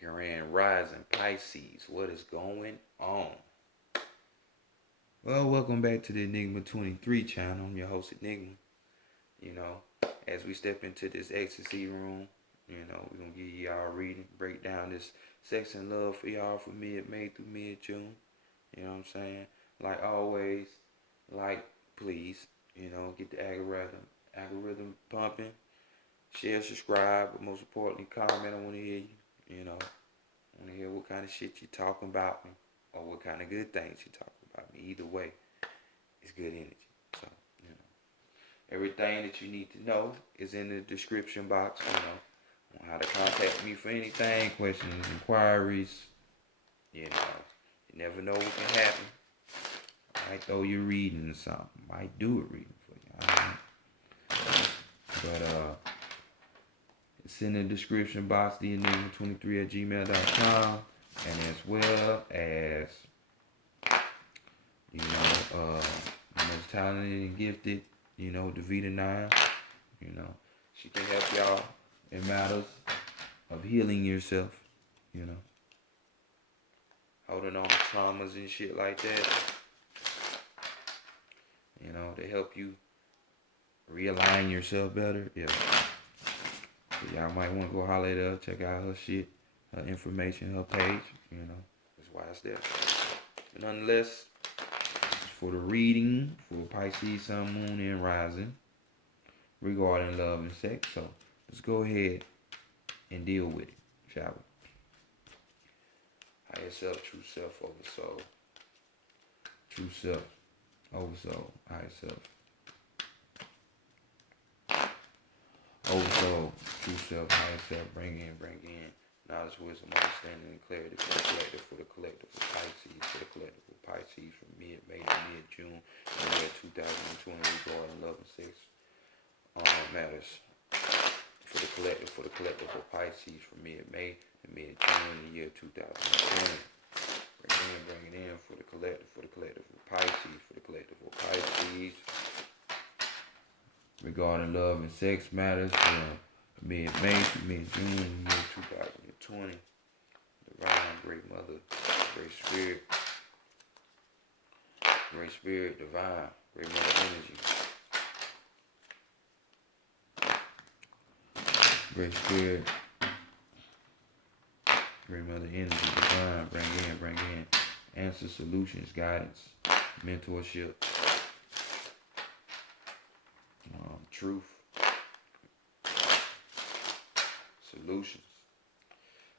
Grand Rising Pisces. What is going on? Well, welcome back to the Enigma 23 channel. I'm your host, Enigma. You know, as we step into this ecstasy room, we're going to give y'all a reading, break down this sex and love for y'all from mid-May through mid-June. You know what I'm saying? Like always, please, get the algorithm pumping. Share, subscribe, but most importantly, comment. I want to hear you. I want to hear what kind of shit you talking about me, or what kind of good things you talking about me. Either way, it's good energy. So, everything that you need to know is in the description box. On how to contact me for anything, questions, inquiries. You never know what can happen. I might throw you reading or something. Might do a reading for you. I don't know. But it's in the description box, theenigma23@gmail.com, and as well as, the most talented and gifted, Davita 9, she can help y'all in matters of healing yourself, holding on to traumas and shit like that, to help you realign yourself better. Yeah. So y'all might want to go holler at her, check out her shit, her information, her page, that's why it's there. But nonetheless, for the reading for Pisces, Sun, Moon, and Rising regarding love and sex. So let's go ahead and deal with it, shall we? Higher self, true self, over soul. True self, over soul, higher self. Over soul, true self, higher self, bring in knowledge, wisdom, understanding, and clarity for the collective, for Pisces, for the collective, for Pisces from mid-May to mid-June, in the year 2020, regarding love and sex matters. For the collective, for Pisces from mid-May to mid-June, in the year 2020. Bring it in for the collective, for Pisces, for the collective, for Pisces. Regarding love and sex matters from mid-May to mid-June in the year 2020. Divine, Great Mother, Great Spirit, Divine, Great Mother Energy. Great Spirit, Great Mother Energy, Divine, bring in answers, solutions, guidance, mentorship, truth, solutions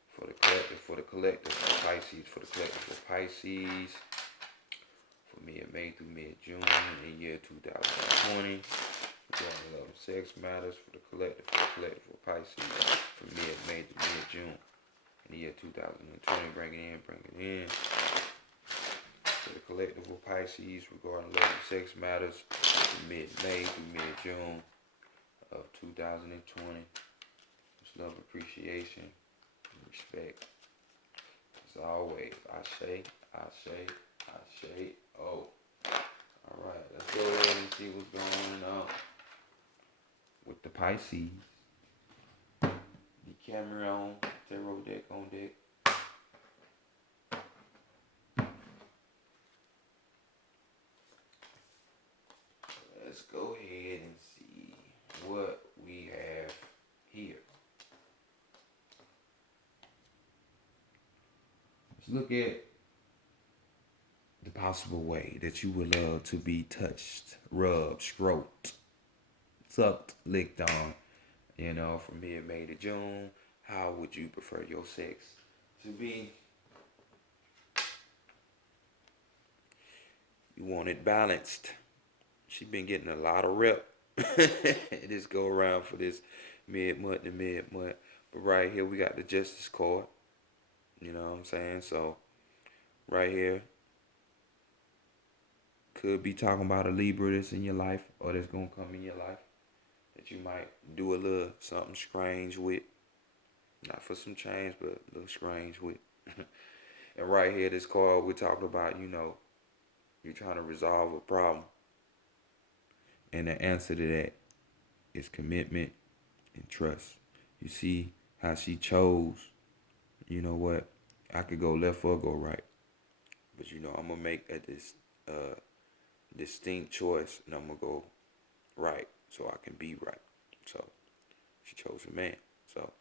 for the collective, for Pisces, for the collective, for Pisces, for mid-May through mid-June in the year 2020. Regarding love and sex matters for the collective, for Pisces, from mid-May to mid-June in the year 2020. Bring it in. For the collective, for Pisces, regarding love and sex matters from mid-May through mid-June of 2020. Much love, appreciation, and respect. As always, I say. Oh. Alright, let's go ahead and see what's going on with the Pisces. The Cameron Tarot deck on deck. Let's go ahead and see what we have here. Let's look at the possible way that you would love to be touched, rubbed, stroked, sucked, licked on, from mid-May to June. How would you prefer your sex to be? You want it balanced. She been getting a lot of rep this go around for this mid-month to mid-month. But right here we got the Justice card. You know what I'm saying? So right here could be talking about a Libra that's in your life, or that's gonna come in your life, that you might do a little something strange with. Not for some change, but a little strange with. And right here, this card we're talking about, you're trying to resolve a problem. And the answer to that is commitment and trust. You see how she chose, you know what, I could go left or go right, but I'm gonna make uh, distinct choice, and I'm gonna go right so I can be right. So she chose a man. So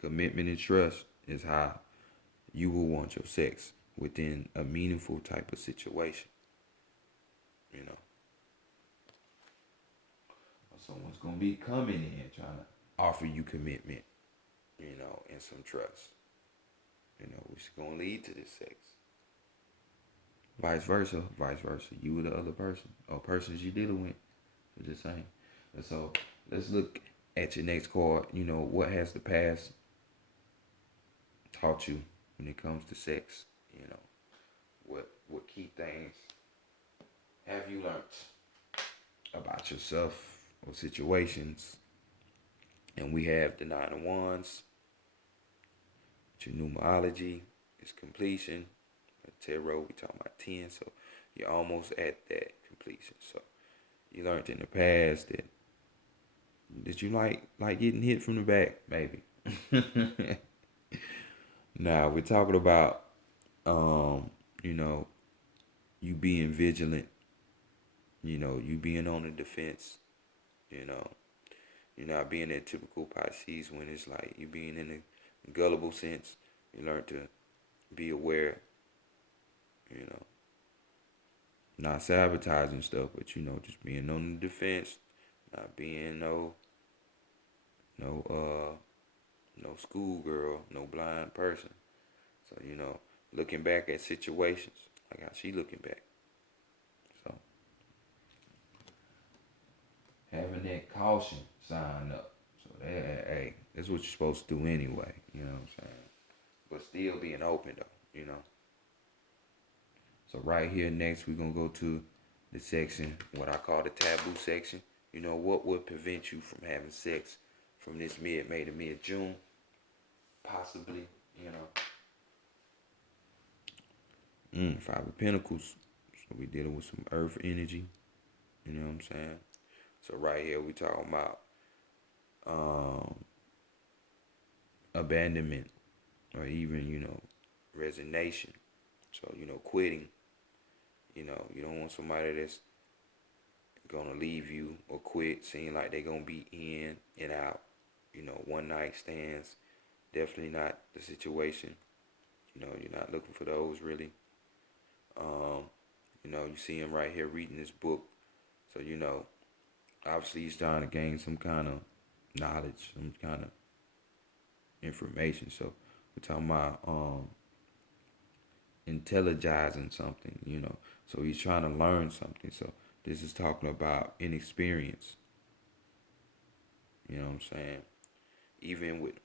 commitment and trust is how you will want your sex within a meaningful type of situation. You know, someone's gonna be coming in trying to offer you commitment, and some trust, which is gonna lead to this sex. Vice versa. You or the other person, or persons you dealing with, are the same. And so let's look at your next card. What has the past taught you when it comes to sex? What key things have you learned about yourself or situations? And we have the Nine of Wands. Your numerology is completion. Tarot, we talking about 10, so you're almost at that completion. So you learned in the past that you like getting hit from the back, maybe. Now we're talking about you know, you being vigilant, you being on the defense, you know, you're not being that typical Pisces when it's like you being in a gullible sense. You learn to be aware, you know, not sabotaging stuff, but just being on the defense, not being no no schoolgirl, no blind person. So, looking back at situations, like how she looking back. So having that caution sign up. So hey, that's what you're supposed to do anyway, you know what I'm saying? But still being open though. So right here next we're gonna go to the section, what I call the taboo section. What would prevent you from having sex from this mid-May to mid-June? Possibly, Five of Pentacles. So we dealing with some earth energy. You know what I'm saying? So right here we talking about abandonment, or even, resignation. So, quitting. You don't want somebody that's gonna leave you or quit, seeing like they gonna be in and out. One night stands. Definitely not the situation. You're not looking for those really. You see him right here reading this book. So, obviously he's trying to gain some kind of knowledge, some kind of information. So we're talking about intelligizing something. So he's trying to learn something. So this is talking about inexperience. You know what I'm saying? Even with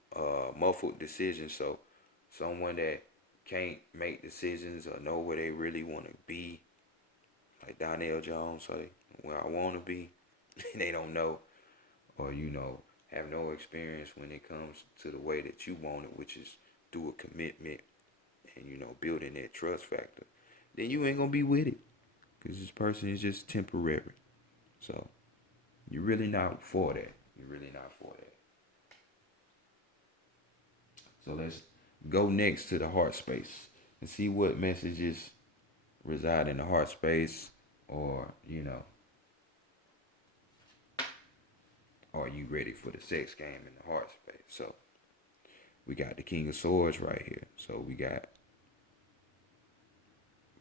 muffled decisions. So someone that can't make decisions or know where they really want to be, like Donnell Jones say, where I want to be, they don't know, or have no experience when it comes to the way that you want it, which is through a commitment and building that trust factor. Then you ain't gonna be with it, because this person is just temporary. So you're really not for that. You're really not for that. So let's go next to the heart space and see what messages reside in the heart space, or are you ready for the sex game in the heart space? So we got the King of Swords right here. So we got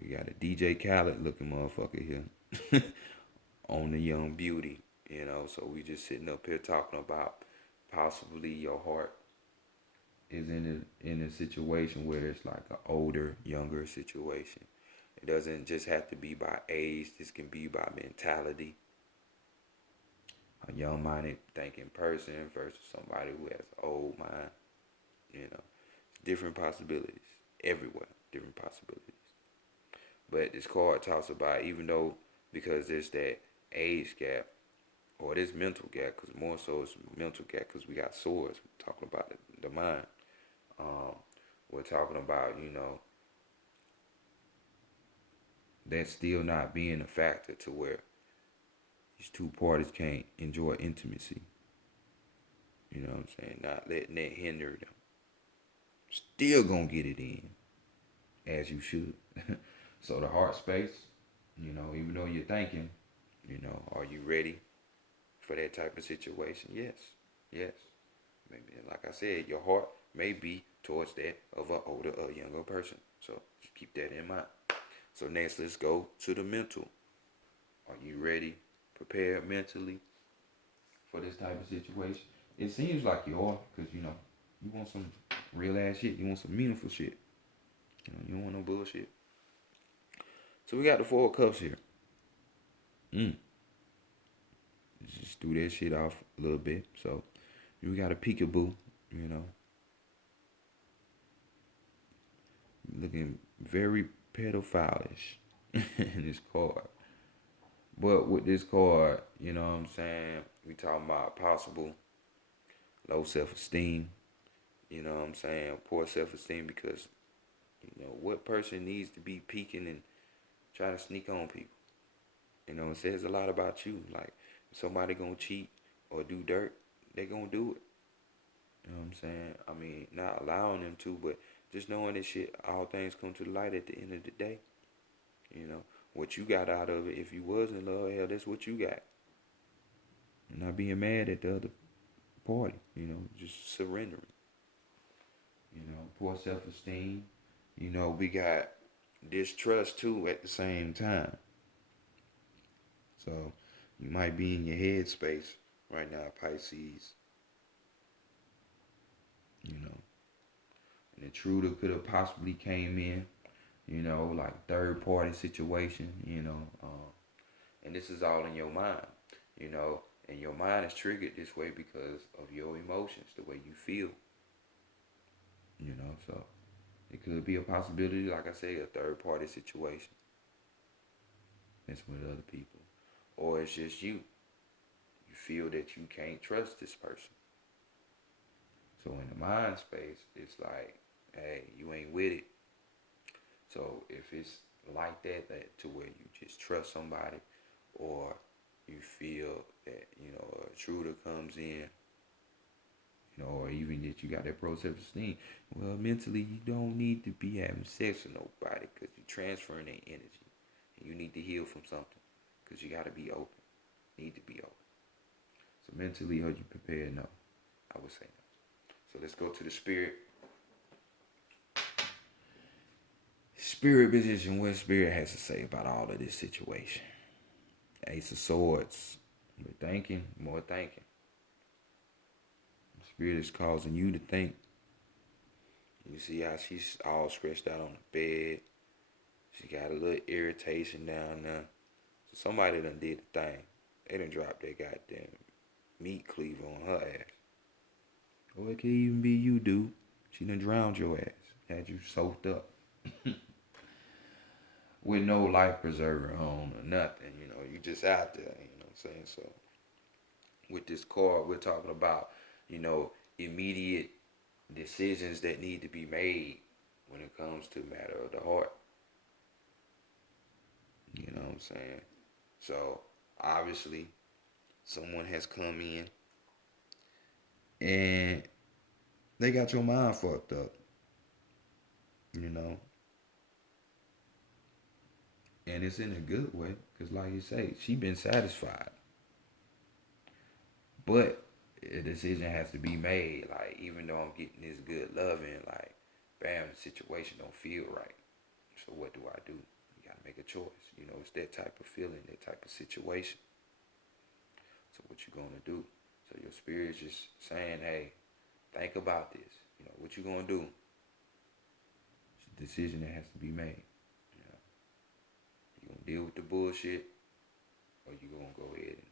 a DJ Khaled looking motherfucker here on the young beauty. So we just sitting up here talking about possibly your heart is in a situation where it's like an older, younger situation. It doesn't just have to be by age. This can be by mentality. A young-minded thinking person versus somebody who has an old mind. Different possibilities everywhere. Different possibilities. But this card talks about, even though, because there's that age gap, or this mental gap, because more so it's mental gap, because we got swords. We're talking about the mind. We're talking about, that still not being a factor to where these two parties can't enjoy intimacy. You know what I'm saying? Not letting that hinder them. Still gonna get it in as you should. So the heart space, even though you're thinking, are you ready for that type of situation? Yes. Yes. Maybe, like I said, your heart may be towards that of an older or younger person. So just keep that in mind. So next, let's go to the mental. Are you ready, prepared mentally for this type of situation? It seems like you are, because you want some real ass shit. You want some meaningful shit. You don't want no bullshit. So we got the Four of Cups here. Just threw that shit off a little bit. So we got a peekaboo, looking very pedophilish in this card. But with this card, you know what I'm saying? We talking about possible low self-esteem. You know what I'm saying? Poor self-esteem because, what person needs to be peeking and trying to sneak on people? It says a lot about you. Like, if somebody gonna cheat or do dirt, they gonna do it. You know what I'm saying? I mean, not allowing them to, but just knowing that shit, all things come to the light at the end of the day. What you got out of it, if you was in love, hell, that's what you got. And not being mad at the other party, just surrendering. Poor self-esteem. We got distrust too at the same time. So you might be in your head space right now, Pisces. And the intruder could have possibly came in, like third party situation, and this is all in your mind, and your mind is triggered this way because of your emotions, the way you feel, so it could be a possibility, like I say, a third party situation. It's with other people. Or it's just you. You feel that you can't trust this person. So in the mind space, it's like, hey, you ain't with it. So if it's like that to where you just trust somebody, or you feel that, a intruder comes in, or even that you got that pro self-esteem, well, mentally, you don't need to be having sex with nobody because you're transferring their energy. And you need to heal from something because you got to be open. Need to be open. So mentally, are you prepared? No. I would say no. So let's go to the spirit. Spirit position, what spirit has to say about all of this situation. Ace of Swords. We're thinking, more thinking. Spirit is causing you to think. You see how she's all stretched out on the bed. She got a little irritation down there. So somebody done did the thing. They done dropped that goddamn meat cleaver on her ass. Or it could even be you, dude. She done drowned your ass. Had you soaked up. With no life preserver on or nothing. You just out there, what I'm saying? So with this card, we're talking about, immediate decisions that need to be made when it comes to matter of the heart. You know what I'm saying? So obviously someone has come in and they got your mind fucked up. And it's in a good way, because like you say, she been satisfied. But a decision has to be made. Like, even though I'm getting this good loving, like, bam, the situation don't feel right. So what do I do? You gotta make a choice. It's that type of feeling, that type of situation. So what you gonna do? So your spirit's just saying, hey, think about this. What you gonna do? It's a decision that has to be made. You gonna deal with the bullshit, or you gonna go ahead and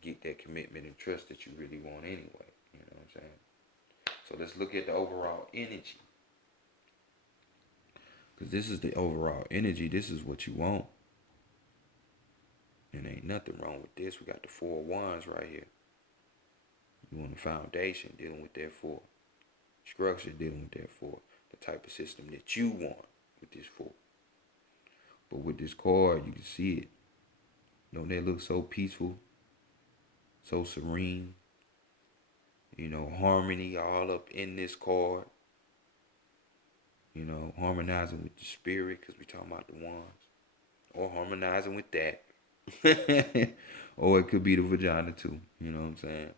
get that commitment and trust that you really want anyway. You know what I'm saying? So let's look at the overall energy. Because this is the overall energy. This is what you want. And ain't nothing wrong with this. We got the Four of Wands right here. You want the foundation, dealing with that four. Structure, dealing with that four. The type of system that you want with this four. But with this card, you can see it. Don't that look so peaceful? So serene. Harmony all up in this card. harmonizing with the spirit, because we talking about the ones, or harmonizing with that. Or it could be the vagina too, you know what I'm saying?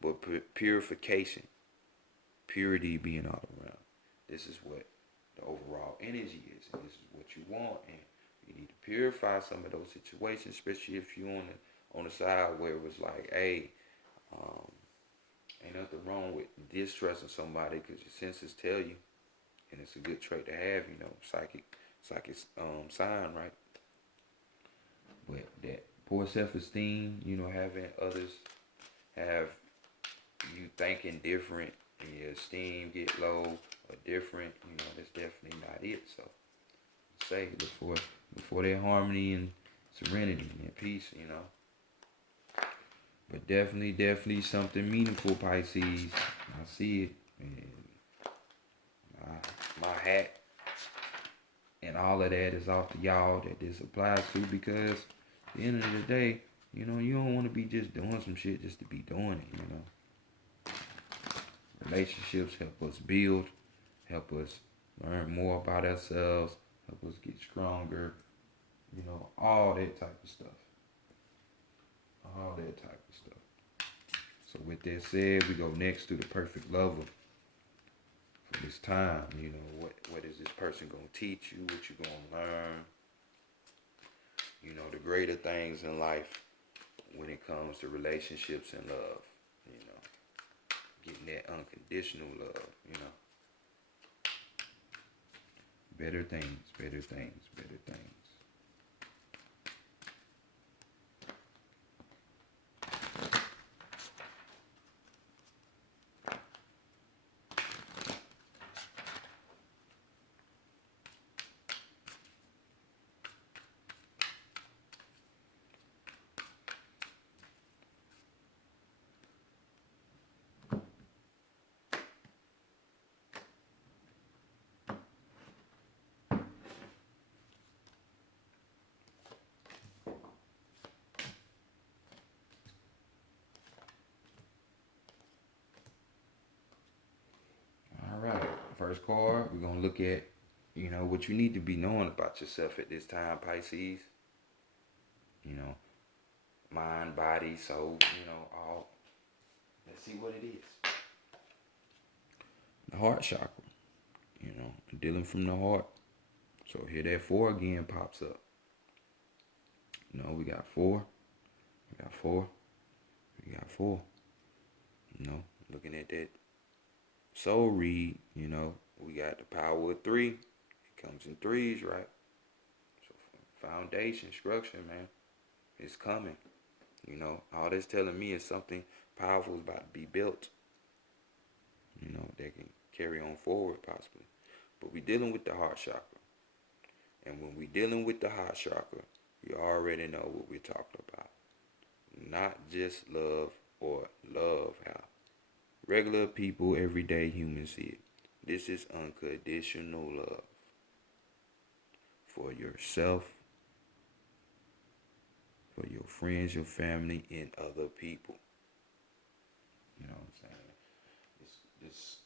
But purification, purity being all around. This is what the overall energy is, and this is what you want, and you need to purify some of those situations, especially if you on the side where it was like, hey, um, ain't nothing wrong with distrusting somebody because your senses tell you, and it's a good trait to have, psychic sign, right? But that poor self-esteem, having others have you thinking different and your esteem get low or different, that's definitely not it. So say look for that harmony and serenity and peace. But definitely something meaningful, Pisces. I see it. And my hat and all of that is off to y'all that this applies to, because at the end of the day, you don't want to be just doing some shit just to be doing it. Relationships help us build, help us learn more about ourselves, help us get stronger, all that type of stuff. All that type of stuff. So with that said, we go next to the perfect lover for this time. What is this person gonna teach you? What you gonna learn? The greater things in life when it comes to relationships and love. Getting that unconditional love. Better things, better things, better things. All right, first card, we're going to look at, what you need to be knowing about yourself at this time, Pisces. Mind, body, soul, all. Let's see what it is. The heart chakra, dealing from the heart. So here that 4 again pops up. We got 4. We got 4. We got 4. Looking at that soul read, we got the power of 3. It comes in threes, right? So foundation, structure, man, it's coming. All that's telling me is something powerful is about to be built. That can carry on forward possibly. But we're dealing with the heart chakra. And when we're dealing with the heart chakra, you already know what we're talking about. Not just love or love how regular people, everyday humans see it. This is unconditional love for yourself, for your friends, your family, and other people. You know what I'm saying? This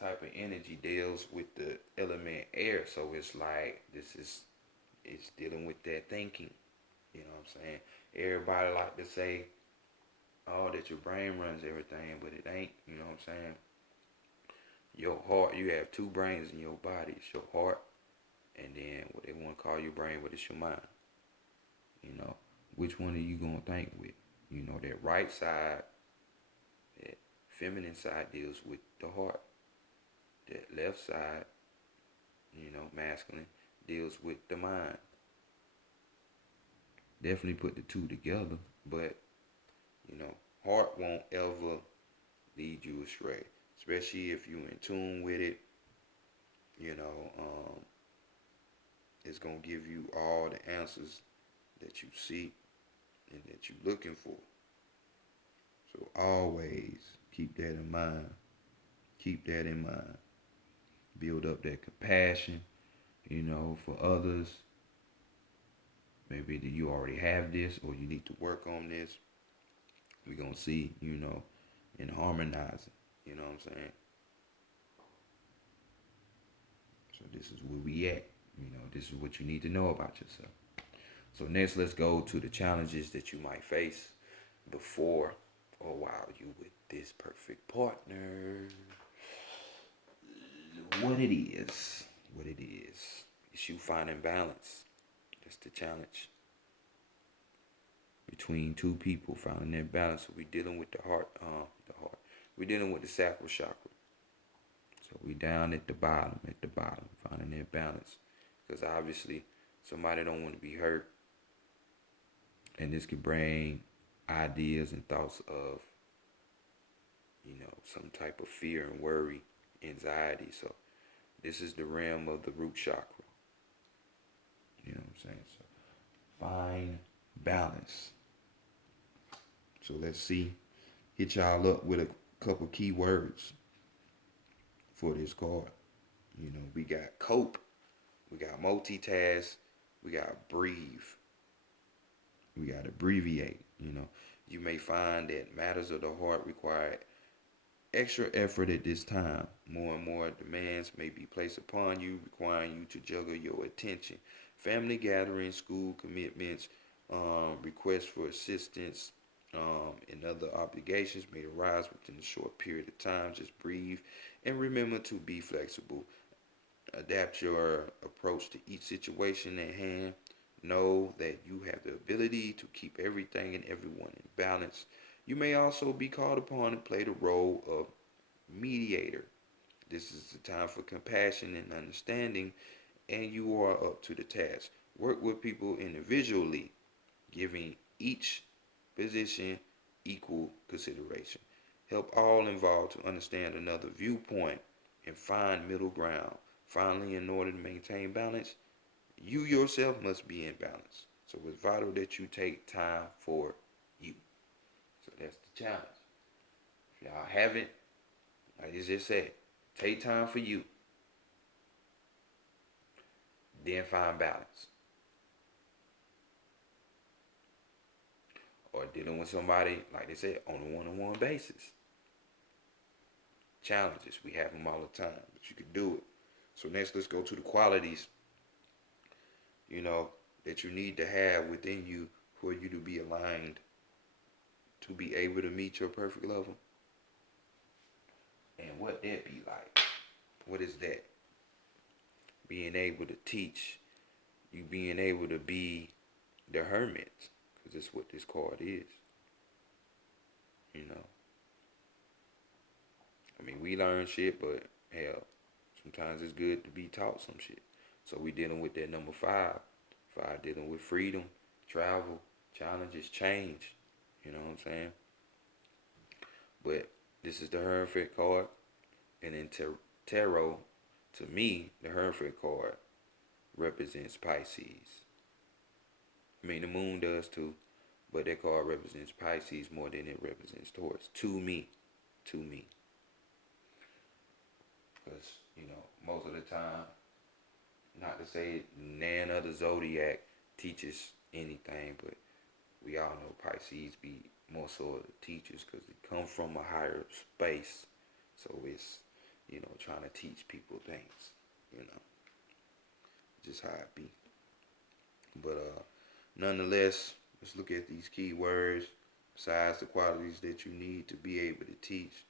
type of energy deals with the element air, so it's like it's dealing with that thinking. You know what I'm saying? Everybody like to say, oh, that your brain runs everything, but it ain't. You know what I'm saying? Your heart, you have 2 brains in your body. It's your heart, and then what they want to call your brain, but it's your mind. Which one are you going to think with? That right side, that feminine side deals with the heart. That left side, masculine, deals with the mind. Definitely put the 2 together, but, heart won't ever lead you astray, especially if you're in tune with it. It's going to give you all the answers that you seek and that you're looking for. So always keep that in mind. Keep that in mind. Build up that compassion, for others. Maybe that you already have this or you need to work on this. We're going to see, in harmonizing. You know what I'm saying? So this is where we at. This is what you need to know about yourself. So next, let's go to the challenges that you might face before or while you with this perfect partner. What it is. It's you finding balance. That's the challenge. Between two people, finding that balance. So we dealing with the heart. We're dealing with the sacral chakra. So we down at the bottom, finding that balance. Because obviously, somebody don't want to be hurt. And this could bring ideas and thoughts of, some type of fear and worry, anxiety. So this is the realm of the root chakra. You know what I'm saying? So find balance. So let's see. Hit y'all up with a couple key words for this card. We got cope, we got multitask, we got breathe, we got abbreviate. You may find that matters of the heart require extra effort at this time. More and more demands may be placed upon you, requiring you to juggle your attention. Family gatherings, school commitments, requests for assistance, and other obligations may arise within a short period of time. Just breathe and remember to be flexible. Adapt your approach to each situation at hand. Know that you have the ability to keep everything and everyone in balance. You may also be called upon to play the role of mediator. This is the time for compassion and understanding, and you are up to the task. Work with people individually, giving each position equal consideration. Help all involved to understand another viewpoint and find middle ground. Finally, in order to maintain balance, you yourself must be in balance. So it's vital that you take time for you. So that's the challenge. If y'all haven't, like I just said, take time for you. Then find balance. Or dealing with somebody, like they said, on a one-on-one basis. Challenges, we have them all the time, but you can do it. So next, let's go to the qualities, that you need to have within you for you to be aligned, to be able to meet your perfect level. And what that be like? What is that? Being able to teach, you being able to be the hermit, because that's what this card is. We learn shit, but hell, sometimes it's good to be taught some shit. So we dealing with that number 5. 5 dealing with freedom, travel, challenges, change. You know what I'm saying? But this is the Hermit card. And in tarot, to me, the Hermit card represents Pisces. The moon does too. But that card represents Pisces more than it represents Taurus. To me. Because, most of the time, not to say none of the zodiac teaches anything, but we all know Pisces be more so the teachers because they come from a higher space. So it's, trying to teach people things, just how it be. But nonetheless, let's look at these key words besides the qualities that you need to be able to teach,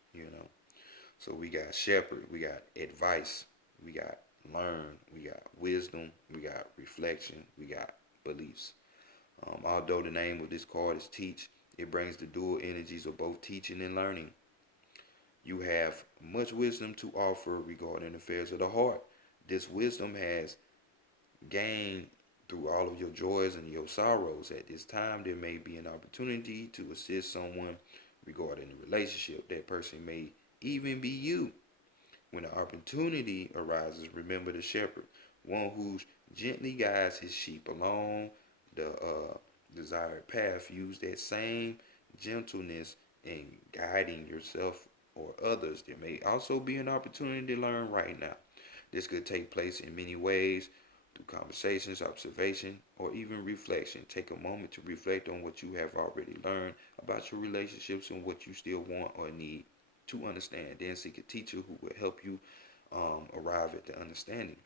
So we got shepherd, we got advice, we got learn, we got wisdom, we got reflection, we got beliefs. Although the name of this card is teach, it brings the dual energies of both teaching and learning. You have much wisdom to offer regarding affairs of the heart. This wisdom has gained through all of your joys and your sorrows. At this time, there may be an opportunity to assist someone regarding a relationship. That person may even be you. When an opportunity arises, remember the shepherd, one who gently guides his sheep along the desired path. Use that same gentleness in guiding yourself or others. There may also be an opportunity to learn right now. This could take place in many ways, through conversations, observation, or even reflection. Take a moment to reflect on what you have already learned about your relationships and what you still want or need to understand. Then seek a teacher who will help you arrive at the understanding.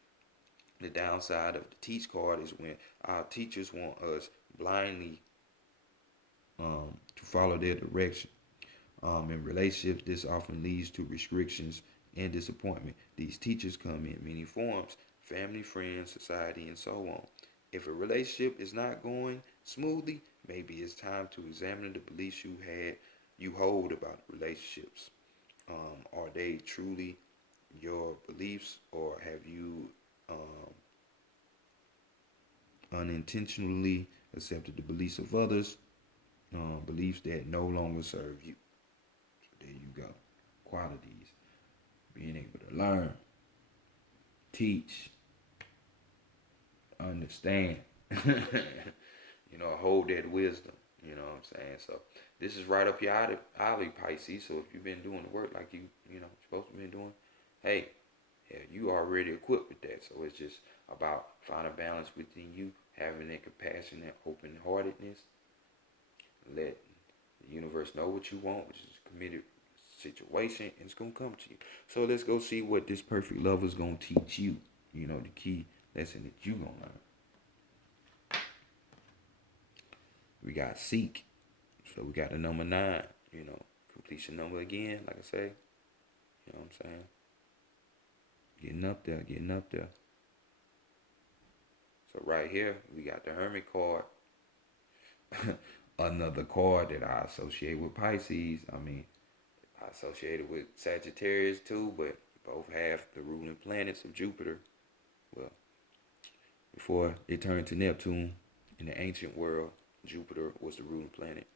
The downside of the teach card is when our teachers want us blindly to follow their direction. In relationships, this often leads to restrictions and disappointment. These teachers come in many forms: family, friends, society, and so on. If a relationship is not going smoothly, maybe it's time to examine the beliefs you hold about relationships. Are they truly your beliefs, or have you unintentionally accepted the beliefs of others, beliefs that no longer serve you? So there you go. Qualities: being able to learn, teach, understand, hold that wisdom. You know what I'm saying? So this is right up your alley, Pisces. So if you've been doing the work like supposed to be doing, hey, yeah, you already equipped with that. So it's just about finding balance within you, having that compassion, that open heartedness, let the universe know what you want, which is a committed situation, and it's gonna come to you. So let's go see what this perfect love is gonna teach you. The key lesson that you gonna learn. We got seek. So we got the number 9, completion number again, like I say. You know what I'm saying? Getting up there, getting up there. So right here, we got the Hermit card. Another card that I associate with Pisces. I mean, I associate it with Sagittarius too, but both have the ruling planets of Jupiter. Well, before it turned to Neptune in the ancient world, Jupiter was the ruling planet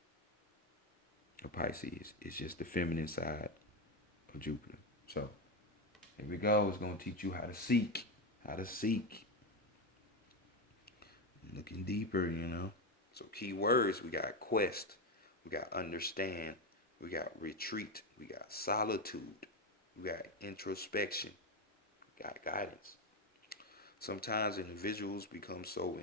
of Pisces. It's just the feminine side of Jupiter. So here we go. It's going to teach you how to seek. How to seek. Looking deeper. So key words, we got quest, we got understand, we got retreat, we got solitude, we got introspection, we got guidance. Sometimes individuals become so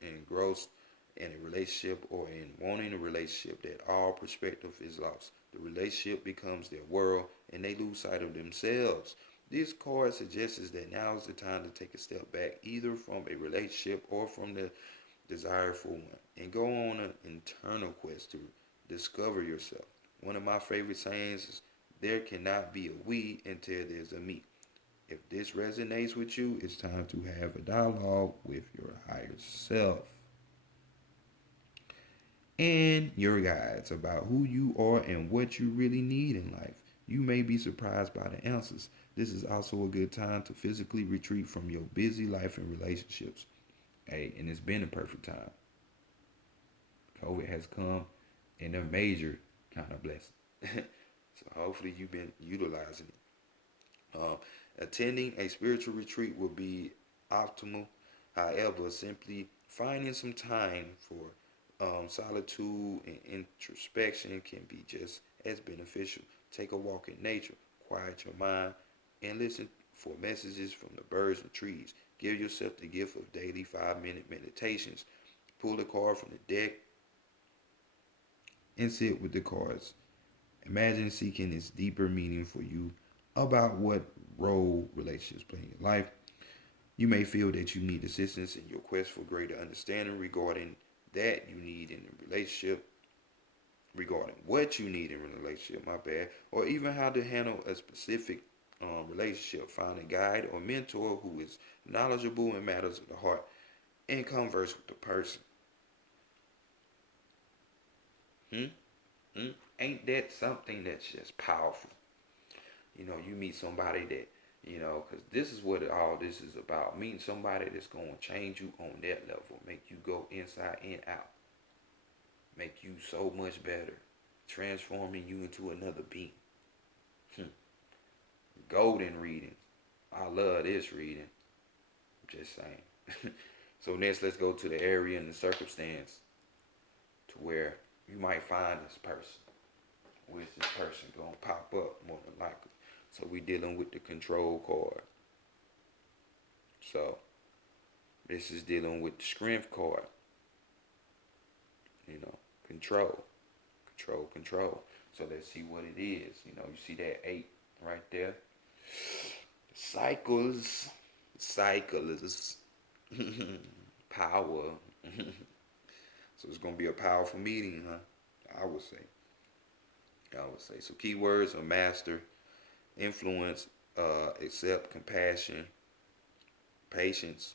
engrossed in a relationship or in wanting a relationship that all perspective is lost. The relationship becomes their world and they lose sight of themselves. This card suggests that now is the time to take a step back, either from a relationship or from the desire for one, and go on an internal quest to discover yourself. One of my favorite sayings is, there cannot be a we until there's a me. If this resonates with you, it's time to have a dialogue with your higher self and your guides about who you are and what you really need in life. You may be surprised by the answers. This is also a good time to physically retreat from your busy life and relationships. Hey, and it's been a perfect time. COVID has come in a major kind of blessing. So hopefully you've been utilizing it. Attending a spiritual retreat will be optimal. However, simply finding some time for solitude and introspection can be just as beneficial. Take a walk in nature, quiet your mind, and listen for messages from the birds and trees. Give yourself the gift of daily 5-minute meditations. Pull a card from the deck and sit with the cards. Imagine seeking its deeper meaning for you about what role relationships play in your life. You may feel that you need assistance in your quest for greater understanding regarding that you need in a relationship, regarding what you need in a relationship, or even how to handle a specific relationship. Find a guide or mentor who is knowledgeable in matters of the heart and converse with the person. Ain't that something that's just powerful? You meet somebody that, because this is what all this is about. Meeting somebody that's going to change you on that level, make you go inside and out, make you so much better, transforming you into another being. Golden reading. I love this reading. I'm just saying. So next, let's go to the area and the circumstance to where you might find this person. Where's this person going to pop up more than likely? So we dealing with the control card. So this is dealing with the strength card. Control. Control. So let's see what it is. You see that 8 right there. The cycles, power. So it's gonna be a powerful meeting, huh? I would say. I would say. So keywords are master, influence, accept, compassion, patience.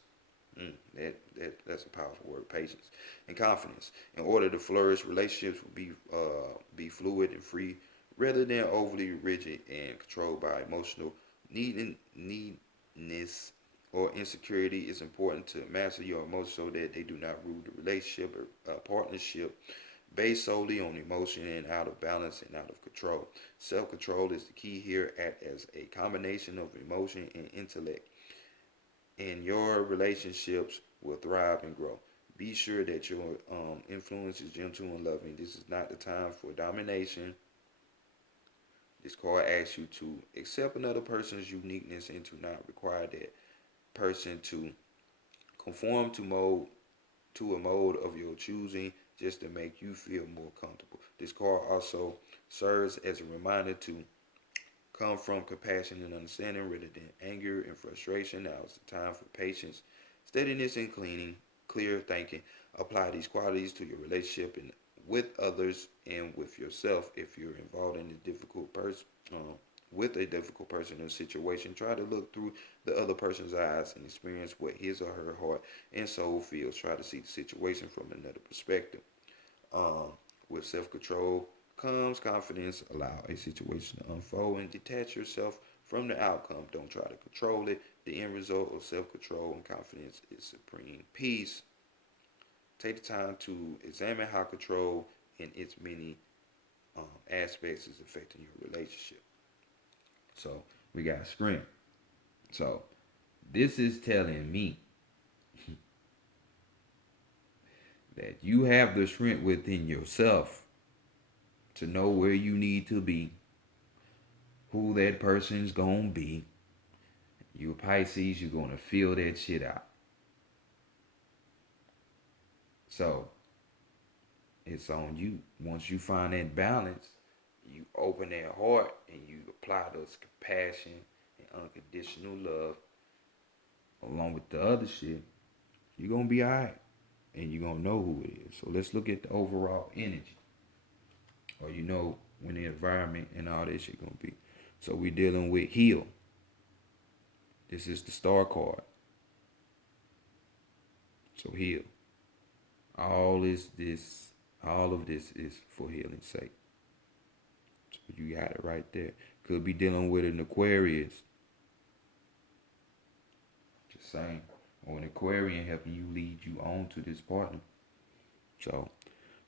That's a powerful word, patience, and confidence. In order to flourish, relationships will be fluid and free, rather than overly rigid and controlled by emotional neediness or insecurity. It's important to master your emotions so that they do not rule the relationship or partnership based solely on emotion and out of balance and out of control. Self-control is the key here, act as a combination of emotion and intellect, and your relationships will thrive and grow. Be sure that your influence is gentle and loving. This is not the time for domination. This card asks you to accept another person's uniqueness and to not require that person to conform to a mode of your choosing just to make you feel more comfortable. This card also serves as a reminder to come from compassion and understanding rather than anger and frustration. Now is the time for patience, steadiness, and clear thinking. Apply these qualities to your relationship and with others and with yourself. If you're involved in a difficult person, with a difficult person or situation, try to look through the other person's eyes and experience what his or her heart and soul feels. Try to see the situation from another perspective. Um, with self-control comes confidence. Allow a situation to unfold and detach yourself from the outcome. Don't try to control it. The end result of self-control and confidence is supreme peace. Take the time to examine how control in its many aspects is affecting your relationship. So we got strength. So this is telling me that you have the strength within yourself to know where you need to be, who that person's gonna be. You Pisces, you're gonna feel that shit out. So it's on you. Once you find that balance, you open that heart and you apply those compassion and unconditional love along with the other shit, you're gonna be alright. And you're gonna know who it is. So let's look at the overall energy. Or when the environment and all that shit gonna be. So we're dealing with heal. This is the star card. So heal. All of this is for healing's sake. So you got it right there. Could be dealing with an Aquarius. Just saying. Or an Aquarian helping you lead you on to this partner. So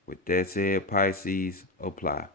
with that said, Pisces, apply.